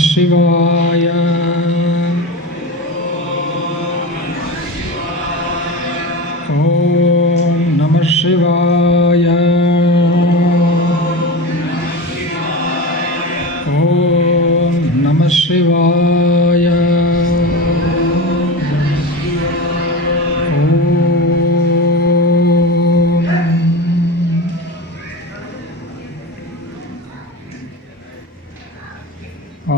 ಶಿವಾಯ. ಓಂ ನಮಃ ಶಿವಾಯ. ಓಂ ನಮಃ ಶಿವಾಯ.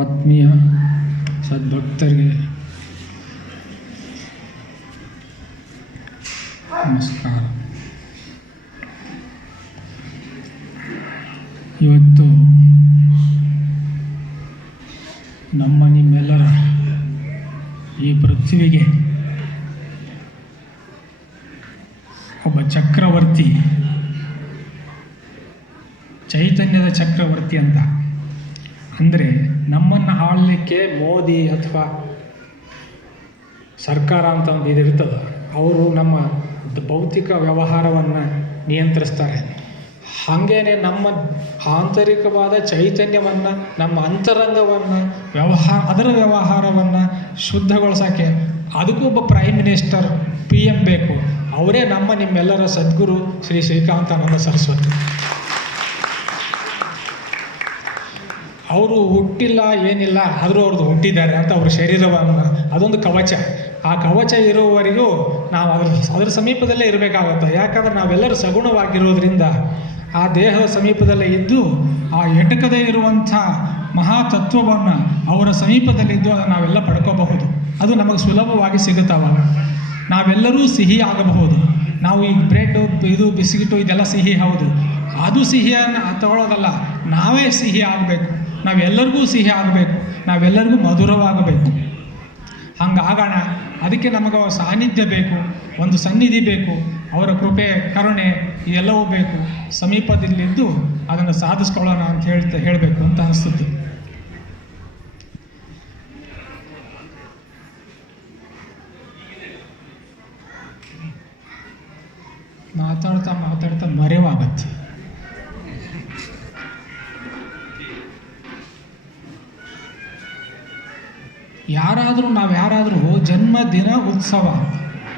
ಆತ್ಮೀಯ ಸದ್ಭಕ್ತರಿಗೆ ನಮಸ್ಕಾರ. ಇವತ್ತು ನಿಮ್ಮೆಲ್ಲರ ಈ ಪೃಥ್ವಿಗೆ ಒಬ್ಬ ಚಕ್ರವರ್ತಿ, ಚೈತನ್ಯದ ಚಕ್ರವರ್ತಿ ಅಂತ ಅಂದರೆ ನಮ್ಮನ್ನು ಆಳಲಿಕ್ಕೆ ಮೋದಿ ಅಥವಾ ಸರ್ಕಾರ ಅಂತ ಒಂದು ಇದಿರ್ತದೆ, ಅವರು ನಮ್ಮ ಭೌತಿಕ ವ್ಯವಹಾರವನ್ನು ನಿಯಂತ್ರಿಸ್ತಾರೆ. ಹಾಗೇನೆ ನಮ್ಮ ಆಂತರಿಕವಾದ ಚೈತನ್ಯವನ್ನು, ನಮ್ಮ ಅಂತರಂಗವನ್ನು, ಅದರ ವ್ಯವಹಾರವನ್ನು ಶುದ್ಧಗೊಳಿಸೋಕ್ಕೆ ಅದಕ್ಕೂ ಒಬ್ಬ ಪ್ರೈಮ್ ಮಿನಿಸ್ಟರ್ PM ಬೇಕು. ಅವರೇ ನಿಮ್ಮೆಲ್ಲರ ಸದ್ಗುರು ಶ್ರೀ ಶ್ರೀಕಾಂತಾನಂದ ಸರಸ್ವತಿ. ಅವರು ಹುಟ್ಟಿಲ್ಲ ಏನಿಲ್ಲ, ಆದರೂ ಅವ್ರದ್ದು ಹುಟ್ಟಿದ್ದಾರೆ ಅಂತ ಅವ್ರ ಶರೀರವನ್ನು, ಅದೊಂದು ಕವಚ. ಆ ಕವಚ ಇರುವವರೆಗೂ ನಾವು ಅದರ ಸಮೀಪದಲ್ಲೇ ಇರಬೇಕಾಗತ್ತೆ. ಯಾಕಂದರೆ ನಾವೆಲ್ಲರೂ ಸಗುಣವಾಗಿರೋದ್ರಿಂದ ಆ ದೇಹದ ಸಮೀಪದಲ್ಲೇ ಇದ್ದು ಆ ಎಟಕದೇ ಇರುವಂಥ ಮಹಾತತ್ವವನ್ನು ಅವರ ಸಮೀಪದಲ್ಲಿದ್ದು ಅದನ್ನು ನಾವೆಲ್ಲ ಪಡ್ಕೋಬಹುದು. ಅದು ನಮಗೆ ಸುಲಭವಾಗಿ ಸಿಗುತ್ತವಾಗ ನಾವೆಲ್ಲರೂ ಸಿಹಿ ಆಗಬಹುದು. ನಾವು ಈ ಬ್ರೆಡ್ಡು, ಇದು ಬಿಸ್ಕಿಟು ಇದೆಲ್ಲ ಸಿಹಿ ಹೌದು, ಅದು ಸಿಹಿಯನ್ನು ತಗೊಳ್ಳೋದಲ್ಲ, ನಾವೇ ಸಿಹಿ ಆಗಬೇಕು. ನಾವೆಲ್ಲರಿಗೂ ಸಿಹಿ ಆಗಬೇಕು, ನಾವೆಲ್ಲರಿಗೂ ಮಧುರವಾಗಬೇಕು. ಹಂಗಾಗೋಣ. ಅದಕ್ಕೆ ನಮಗೆ ಸಾನ್ನಿಧ್ಯ ಬೇಕು, ಒಂದು ಸನ್ನಿಧಿ ಬೇಕು, ಅವರ ಕೃಪೆ ಕರುಣೆ ಇದೆಲ್ಲವೂ ಬೇಕು. ಸಮೀಪದಲ್ಲಿದ್ದು ಅದನ್ನು ಸಾಧಿಸ್ಕೊಳ್ಳೋಣ ಅಂತ ಹೇಳಬೇಕು ಅಂತ ಅನಿಸುತ್ತೆ. ಮಾತಾಡ್ತಾ ಮರೆವಾಗತ್ತೆ. ನಾವ್ಯಾರಾದರೂ ಜನ್ಮದಿನ ಉತ್ಸವ,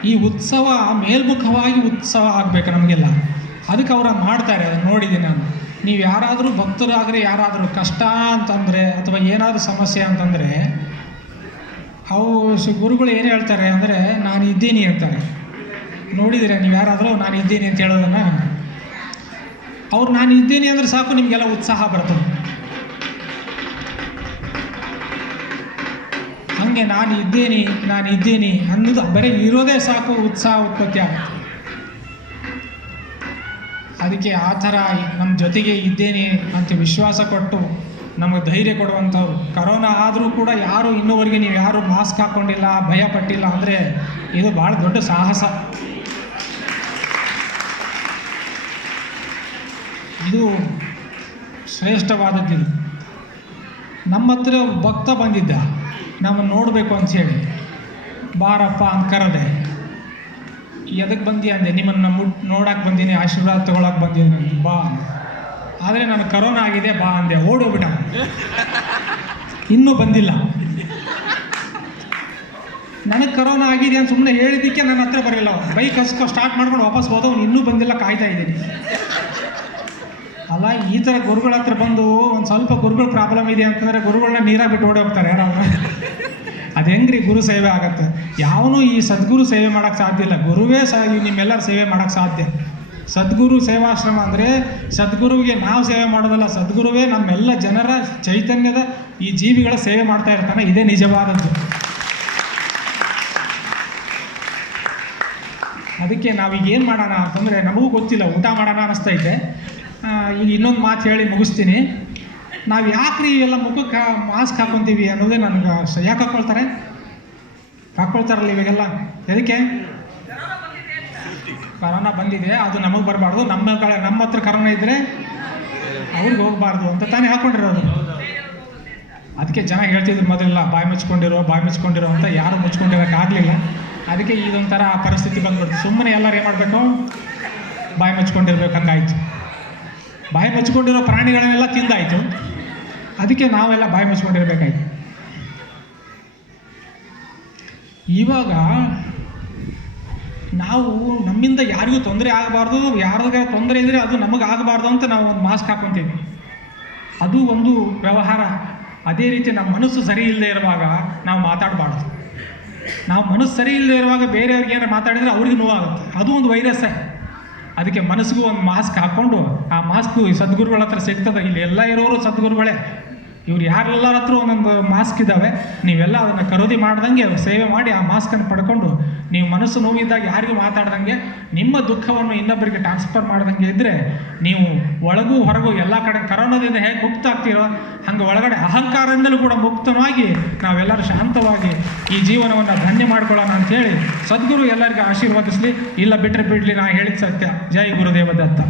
ಈ ಉತ್ಸವ ಮೇಲ್ಮುಖವಾಗಿ ಉತ್ಸವ ಆಗಬೇಕು ನಮಗೆಲ್ಲ. ಅದಕ್ಕೆ ಅವರ ಮಾಡ್ತಾರೆ, ಅದನ್ನು ನೋಡಿದ್ದೀನಿ ನಾನು. ನೀವು ಯಾರಾದರೂ ಭಕ್ತರಾದರೆ, ಯಾರಾದರೂ ಕಷ್ಟ ಅಂತಂದರೆ ಅಥವಾ ಏನಾದರೂ ಸಮಸ್ಯೆ ಅಂತಂದರೆ ಗುರುಗಳು ಏನು ಹೇಳ್ತಾರೆ ಅಂದರೆ ನಾನು ಇದ್ದೀನಿ ಅಂತಾರೆ. ನೋಡಿದರೆ ನೀವು ಯಾರಾದರೂ ನಾನು ಇದ್ದೀನಿ ಅಂತ ಹೇಳೋದನ್ನು, ಅವ್ರು ನಾನು ಇದ್ದೀನಿ ಅಂದರೆ ಸಾಕು, ನಿಮಗೆಲ್ಲ ಉತ್ಸಾಹ ಬರ್ತದೆ. ಹಾಗೆ ನಾನು ಇದ್ದೀನಿ ಅನ್ನೋದು ಬರೀ ಇರೋದೇ ಸಾಕು, ಉತ್ಸಾಹ ಉತ್ಪತ್ತಿ ಆಗುತ್ತೆ. ಅದಕ್ಕೆ ಆ ಥರ ನಮ್ಮ ಜೊತೆಗೆ ಇದ್ದೇನೆ ಅಂತ ವಿಶ್ವಾಸ ಕೊಟ್ಟು ನಮಗೆ ಧೈರ್ಯ ಕೊಡುವಂಥವ್ರು. ಕರೋನಾ ಆದರೂ ಕೂಡ ಯಾರು ಇನ್ನೂವರೆಗೆ ನೀವು ಯಾರು ಮಾಸ್ಕ್ ಹಾಕ್ಕೊಂಡಿಲ್ಲ, ಭಯ ಪಟ್ಟಿಲ್ಲ ಅಂದರೆ ಇದು ಭಾಳ ದೊಡ್ಡ ಸಾಹಸ. ಇದು ಶ್ರೇಷ್ಠವಾದದ್ದು. ನಮ್ಮ ಹತ್ರ ಭಕ್ತ ಬಂದಿದ್ದ ನಮ್ಮನ್ನು ನೋಡಬೇಕು ಅಂಥೇಳಿ, ಬಾರಪ್ಪ ಅಂತ ಕರೆದೆ. ಎದಕ್ಕೆ ಬಂದಿ ಅಂದೆ, ನಿಮ್ಮನ್ನು ನೋಡಕ್ಕೆ ಬಂದೀನಿ, ಆಶೀರ್ವಾದ ತೊಗೊಳಕ್ಕೆ ಬಂದಿದ್ದೀನಿ, ಬಾ. ಆದರೆ ನಾನು ಕರೋನಾ ಆಗಿದೆ ಬಾ ಅಂದೆ, ಓಡೋಗ್ಬಿಟ್ಟ. ಇನ್ನೂ ಬಂದಿಲ್ಲ. ನನಗೆ ಕರೋನಾ ಆಗಿದೆ ಅಂತ ಸುಮ್ಮನೆ ಹೇಳಿದ್ದಕ್ಕೆ ನನ್ನ ಹತ್ರ ಬರಲಿಲ್ಲ. ಬೈಕ್ ಸ್ಟಾರ್ಟ್ ಮಾಡ್ಕೊಂಡು ವಾಪಸ್ ಹೋದ, ಅವ್ನು ಇನ್ನೂ ಬಂದಿಲ್ಲ, ಕಾಯ್ತಾ ಇದ್ದೀನಿ. ಅಲ್ಲ, ಈ ಥರ ಗುರುಗಳ ಹತ್ರ ಬಂದು ಒಂದು ಸ್ವಲ್ಪ ಗುರುಗಳ ಪ್ರಾಬ್ಲಮ್ ಇದೆ ಅಂತಂದರೆ ಗುರುಗಳನ್ನ ನೀರಾಗಿ ಬಿಟ್ಟು ಓಡಿ ಹೋಗ್ತಾರೆ ಯಾರನ್ನ. ಅದು ಹೆಂಗ್ರಿ ಗುರು ಸೇವೆ ಆಗತ್ತೆ? ಯಾವನೂ ಈ ಸದ್ಗುರು ಸೇವೆ ಮಾಡೋಕ್ಕೆ ಸಾಧ್ಯ ಇಲ್ಲ. ಗುರುವೇ ನಿಮ್ಮೆಲ್ಲರ ಸೇವೆ ಮಾಡೋಕ್ಕೆ ಸಾಧ್ಯ. ಸದ್ಗುರು ಸೇವಾಶ್ರಮ ಅಂದರೆ ಸದ್ಗುರುವಿಗೆ ನಾವು ಸೇವೆ ಮಾಡೋದಲ್ಲ, ಸದ್ಗುರುವೇ ನಮ್ಮೆಲ್ಲ ಜನರ ಚೈತನ್ಯದ ಈ ಜೀವಿಗಳ ಸೇವೆ ಮಾಡ್ತಾ ಇರ್ತಾನೆ. ಇದೇ ನಿಜವಾದದ್ದು. ಅದಕ್ಕೆ ನಾವೀಗ ಏನು ಮಾಡೋಣ ಅಂತಂದರೆ ನಮಗೂ ಗೊತ್ತಿಲ್ಲ, ಊಟ ಮಾಡೋಣ ಅನ್ನಿಸ್ತೈತೆ. ಈಗ ಇನ್ನೊಂದು ಮಾತು ಹೇಳಿ ಮುಗಿಸ್ತೀನಿ. ನಾವು ಯಾಕ್ರಿ ಇವೆಲ್ಲ ಮುಖಕ್ಕೆ ಮಾಸ್ಕ್ ಹಾಕ್ಕೊತೀವಿ ಅನ್ನೋದೇ ನನಗೆ. ಯಾಕೆ ಹಾಕ್ಕೊಳ್ತಾರಲ್ಲ ಇವಾಗೆಲ್ಲ? ಎದಕ್ಕೆ? ಕರೋನಾ ಬಂದಿದೆ, ಅದು ನಮಗೆ ಬರಬಾರ್ದು, ನಮ್ಮ ಹತ್ರ ಕರೋನಾ ಇದ್ದರೆ ಅವ್ರಿಗೆ ಹೋಗಬಾರ್ದು ಅಂತ ತಾನೇ ಹಾಕ್ಕೊಂಡಿರೋದು. ಅದಕ್ಕೆ ಜನ ಹೇಳ್ತಿದ್ರು ಮೊದಲೆಲ್ಲ ಬಾಯಿ ಮುಚ್ಕೊಂಡಿರೋ ಅಂತ. ಯಾರು ಮುಚ್ಕೊಂಡಿರೋಕ್ಕಾಗಲಿಲ್ಲ. ಅದಕ್ಕೆ ಇದೊಂಥರ ಪರಿಸ್ಥಿತಿ ಬಂದ್ಬಿಡ್ತು. ಸುಮ್ಮನೆ ಎಲ್ಲರೂ ಏನು ಮಾಡಬೇಕು, ಬಾಯಿ ಮುಚ್ಕೊಂಡಿರ್ಬೇಕು. ಹಂಗಾಯ್ತು. ಬಾಯಿ ಮುಚ್ಕೊಂಡಿರೋ ಪ್ರಾಣಿಗಳನ್ನೆಲ್ಲ ತಿಂದಾಯಿತು. ಅದಕ್ಕೆ ನಾವೆಲ್ಲ ಬಾಯಿ ಮುಚ್ಕೊಂಡಿರ್ಬೇಕಾಯ್ತು. ಇವಾಗ ನಾವು ನಮ್ಮಿಂದ ಯಾರಿಗೂ ತೊಂದರೆ ಆಗಬಾರ್ದು, ಯಾರಿಗಾರ ತೊಂದರೆ ಇದ್ದರೆ ಅದು ನಮಗೆ ಆಗಬಾರ್ದು ಅಂತ ನಾವು ಒಂದು ಮಾಸ್ಕ್ ಹಾಕ್ಕೊತೀವಿ. ಅದು ಒಂದು ವ್ಯವಹಾರ. ಅದೇ ರೀತಿ ನಮ್ಮ ಮನಸ್ಸು ಸರಿ ಇಲ್ಲದೆ ಇರುವಾಗ ನಾವು ಮಾತಾಡಬಾರ್ದು. ನಾವು ಮನಸ್ಸು ಸರಿ ಇಲ್ಲದೆ ಇರುವಾಗ ಬೇರೆಯವ್ರಿಗೆ ಏನಾರು ಮಾತಾಡಿದರೆ ಅವ್ರಿಗೆ ನೋವಾಗುತ್ತೆ. ಅದು ಒಂದು ವೈರಸ್ಸೇ. ಅದಕ್ಕೆ ಮನಸ್ಸಿಗೂ ಒಂದು ಮಾಸ್ಕ್ ಹಾಕ್ಕೊಂಡು, ಆ ಮಾಸ್ಕು ಸದ್ಗುರುಗಳ ಹತ್ರ ಸಿಗ್ತದೆ. ಇಲ್ಲಿ ಎಲ್ಲ ಇರೋರು ಸದ್ಗುರುಗಳೇ. ಇವ್ರು ಯಾರೆಲ್ಲರ ಹತ್ರ ಒಂದೊಂದು ಮಾಸ್ಕ್ ಇದ್ದಾವೆ. ನೀವೆಲ್ಲ ಅದನ್ನು ಖರೀದಿ ಮಾಡ್ದಂಗೆ ಸೇವೆ ಮಾಡಿ ಆ ಮಾಸ್ಕನ್ನು ಪಡ್ಕೊಂಡು ನೀವು ಮನಸ್ಸು ನೋವಿದ್ದಾಗ ಯಾರಿಗೂ ಮಾತಾಡ್ದಂಗೆ, ನಿಮ್ಮ ದುಃಖವನ್ನು ಇನ್ನೊಬ್ಬರಿಗೆ ಟ್ರಾನ್ಸ್ಫರ್ ಮಾಡ್ದಂಗೆ ಇದ್ದರೆ ನೀವು ಒಳಗೂ ಹೊರಗೂ ಎಲ್ಲ ಕಡೆ ಕರೋನಾದಿಂದ ಹೇಗೆ ಮುಕ್ತ ಆಗ್ತೀರೋ ಹಂಗೆ ಒಳಗಡೆ ಅಹಂಕಾರದಿಂದಲೂ ಕೂಡ ಮುಕ್ತವಾಗಿ ನಾವೆಲ್ಲರೂ ಶಾಂತವಾಗಿ ಈ ಜೀವನವನ್ನು ಧನ್ಯ ಮಾಡ್ಕೊಳ್ಳೋಣ ಅಂಥೇಳಿ ಸದ್ಗುರು ಎಲ್ಲರಿಗೂ ಆಶೀರ್ವಾದಿಸಲಿ. ಇಲ್ಲ ಬಿಟ್ಟರೆ ಬಿಡಲಿ, ನಾ ಹೇಳಿದ ಸತ್ಯ. ಜೈ ಗುರುದೇವ ದತ್ತ.